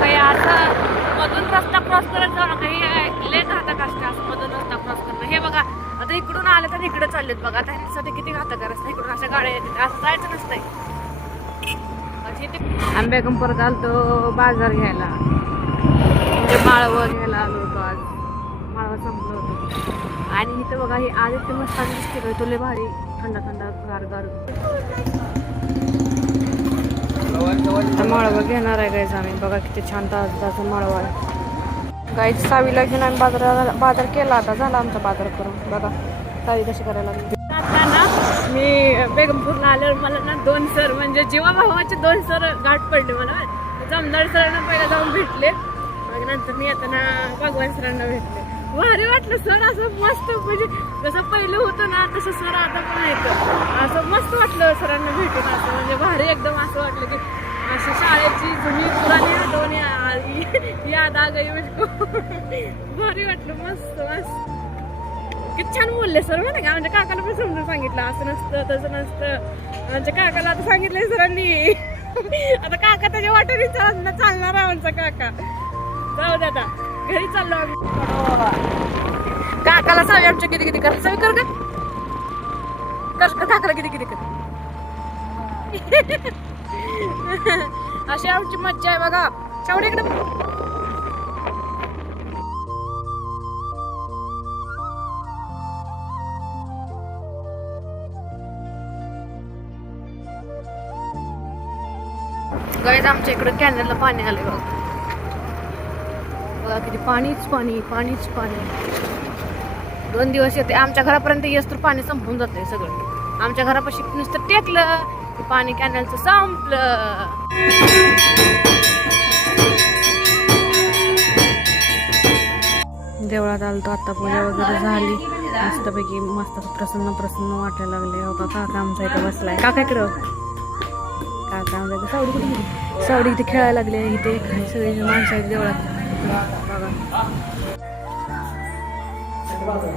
काही असं मधून रस्ता क्रॉस करत जाऊ नका. हे लेट घातक असते असं मधून रस्ता क्रॉस करणं. हे बघा आता इकडून आले तर इकडे चाललेत बघा. आता ह्यासाठी किती घातक रस्ता. इकडून अशा गाड्या येतात असं जायचं नसतंय. आंब्याकम परत आलतो बाजार घ्यायला. म्हणजे माळवं घ्यायला आलो होतो आज. माळवं संपलं होतं. आणि इथं बघा हे आदित्य मस्त दिसते तुले भारी थंड थंड गार गार. माळवं घेणार आहे गाईज आम्ही. बघा किती छान ताजा माळवं आहे गाईज. सावीला घेऊन आम्ही बाजार केला. आता झाला आमचा बाजार करून. बघा सावी कशी करायला लागली. आता ना मी बेगमपूरला आल्यावर मला ना 2 सर म्हणजे जीवाभावाचे 2 सर गाठ पडले मला. जमदार सरांना पहिला जाऊन भेटले. मग नंतर मी आता ना भगवान सरांना भेटले. भारी वाटलं. सर असं मस्त म्हणजे जसं पहिलं होतं ना तसं सर आता पण येतं. असं मस्त वाटलं सरांना भेटून. असं म्हणजे भारी एकदम असं वाटलं की अशी शाळेची जुनी पुराणी आठवणी आली याद आ गई मुझको. भारी वाटलं. मस्त मस्त किती छान बोलले सर म्हणे का. म्हणजे काकाला पण समजून सांगितलं असं नसतं तसं नसतं. म्हणजे काकाला आता सांगितलंय सरांनी. आता काका त्याच्या वाटेने चालणार आहे आमचा काका. जाऊ दे आता घरी चाललो आम्ही. काकाला सावी आमच्या किती किती कर. सावी कर का काकाला किती किती कर. अशी आमची मज्जा आहे बघा. शेवटीकडे गाईज आमच्या इकडे कॅनलला पाणी आलंय बघा. बघा किती पाणीच पाणी पाणीच पाणी. 2 दिवस येते आमच्या घरापर्यंत येस तर पाणी संपून जातंय सगळं. आमच्या घरापाशी नुसतं टेकलं की पाणी कॅनलचं संपलं. देवळात आलतो आता. पूजा वगैरे झाली मस्तपैकी. मस्त प्रसन्न प्रसन्न वाटायला लागले. हो का काका आमचा इथं बसलाय. काका इकडं काका आमच्या सावडी कुठे गेली. सावडी इथे खेळायला लागले. इथे सगळे माणसं आहेत देवळात बघा.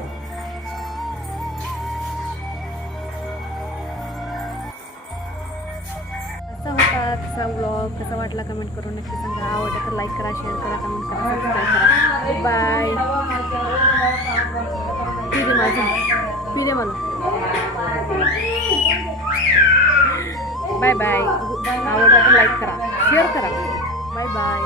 कसा होता कसा व्लॉग कसा वाटला कमेंट करून नक्की सांगा. आवडलं तर लाईक करा, शेअर करा, कमेंट करा, सबस्क्राईब करा. बाय. पिले माझं पिले मला. Bye bye. आवडलं तर लाईक करा, शेअर करा. Bye bye.